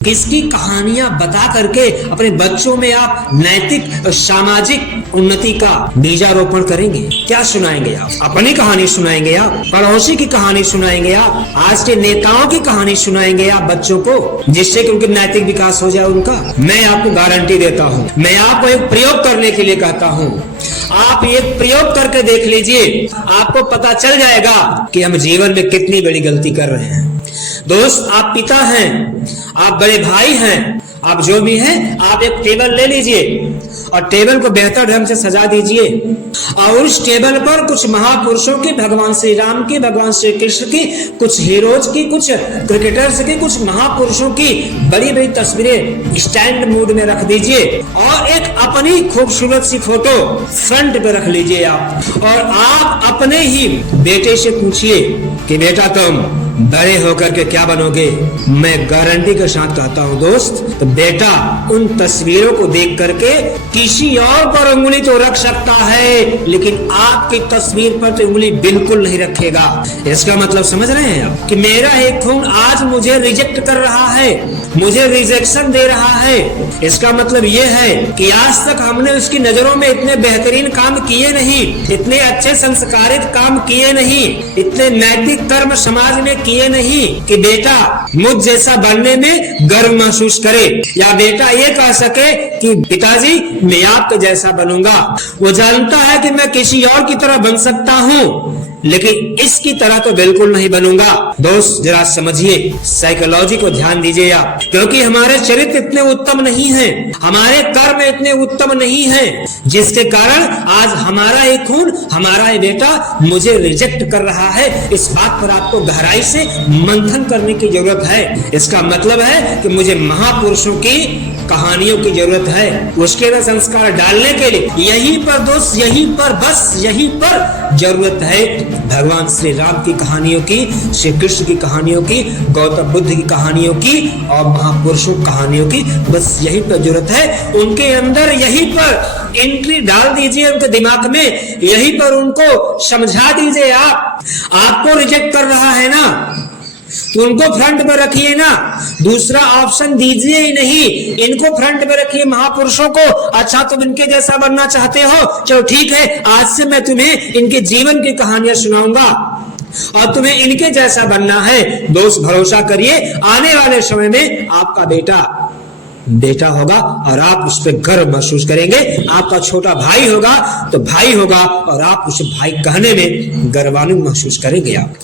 किसकी कहानियां बता करके अपने बच्चों में आप नैतिक और सामाजिक उन्नति का बीजारोपण करेंगे? क्या सुनाएंगे आप? अपनी कहानी सुनाएंगे आप? पड़ोसी की कहानी सुनाएंगे आप? आज के नेताओं की कहानी सुनाएंगे आप बच्चों को, जिससे कि उनके नैतिक विकास हो जाए उनका? मैं आपको गारंटी देता हूँ, मैं आपको एक प्रयोग करने के लिए कहता हूँ, आप एक प्रयोग करके देख लीजिए, आपको पता चल जाएगा कि हम जीवन में कितनी बड़ी गलती कर रहे हैं। दोस्त, आप पिता हैं, आप बड़े भाई हैं, आप जो भी हैं, आप एक टेबल ले लीजिए और टेबल को बेहतर ढंग से सजा दीजिए और उस टेबल पर कुछ महापुरुषों की, भगवान श्री राम की, भगवान श्री कृष्ण की, कुछ हीरोज की, कुछ क्रिकेटर्स की, कुछ महापुरुषों की बड़ी बड़ी तस्वीरें स्टैंड मूड में रख दीजिए और एक अपनी खूबसूरत सी फोटो फ्रंट पे रख लीजिए आप। और आप अपने ही बेटे से पूछिए कि बेटा तुम बड़े होकर के क्या बनोगे? मैं गारंटी के साथ कहता हूँ दोस्त, तो बेटा उन तस्वीरों को देख करके किसी और पर उंगली तो रख सकता है, लेकिन आपकी तस्वीर पर तो उंगली बिल्कुल नहीं रखेगा। इसका मतलब समझ रहे हैं आप कि मेरा एक खून आज मुझे रिजेक्ट कर रहा है, मुझे रिजेक्शन दे रहा है। इसका मतलब ये है कि आज तक हमने उसकी नजरों में इतने बेहतरीन काम किए नहीं, इतने अच्छे संस्कारित काम किए नहीं, इतने नैतिक कर्म समाज में किए नहीं कि बेटा मुझ जैसा बनने में गर्व महसूस करे, या बेटा ये कह सके कि पिताजी मैं आपके जैसा बनूंगा। वो जानता है कि मैं किसी और की तरह बन सकता हूँ, लेकिन इसकी तरह तो बिल्कुल नहीं बनूंगा। दोस्त जरा समझिए, साइकोलॉजी को ध्यान दीजिए आप, क्योंकि हमारे चरित्र इतने उत्तम नहीं हैं, हमारे कर्म इतने उत्तम नहीं हैं, जिसके कारण आज हमारा एक खून, हमारा एक बेटा मुझे रिजेक्ट कर रहा है। इस बात पर आपको गहराई से मंथन करने की जरूरत है। इसका मतलब है कि मुझे महापुरुषों की कहानियों की जरूरत है, उसके में संस्कार डालने के लिए। यहीं पर दोस्त, यहीं पर, बस यहीं पर जरूरत है भगवान श्री राम की कहानियों की, श्री कृष्ण की कहानियों की, गौतम बुद्ध की कहानियों की और महापुरुषों की कहानियों की। बस यहीं पर जरूरत है, उनके अंदर यहीं पर एंट्री डाल दीजिए, उनके दिमाग में यहीं पर उनको समझा दीजिए। आपको रिजेक्ट कर रहा है ना, तो उनको फ्रंट पे रखिए ना, दूसरा ऑप्शन दीजिए ही नहीं, इनको फ्रंट पे रखिए, महापुरुषों को। अच्छा तुम इनके जैसा बनना चाहते हो, चलो ठीक है, आज से मैं तुम्हें इनके जीवन की कहानियां सुनाऊंगा और तुम्हें इनके जैसा बनना है। दोस्त भरोसा करिए, आने वाले समय में आपका बेटा होगा और आप उस पर गर्व महसूस करेंगे। आपका छोटा भाई होगा तो भाई होगा और आप उसे भाई कहने में गर्वान्वित महसूस करेंगे आप।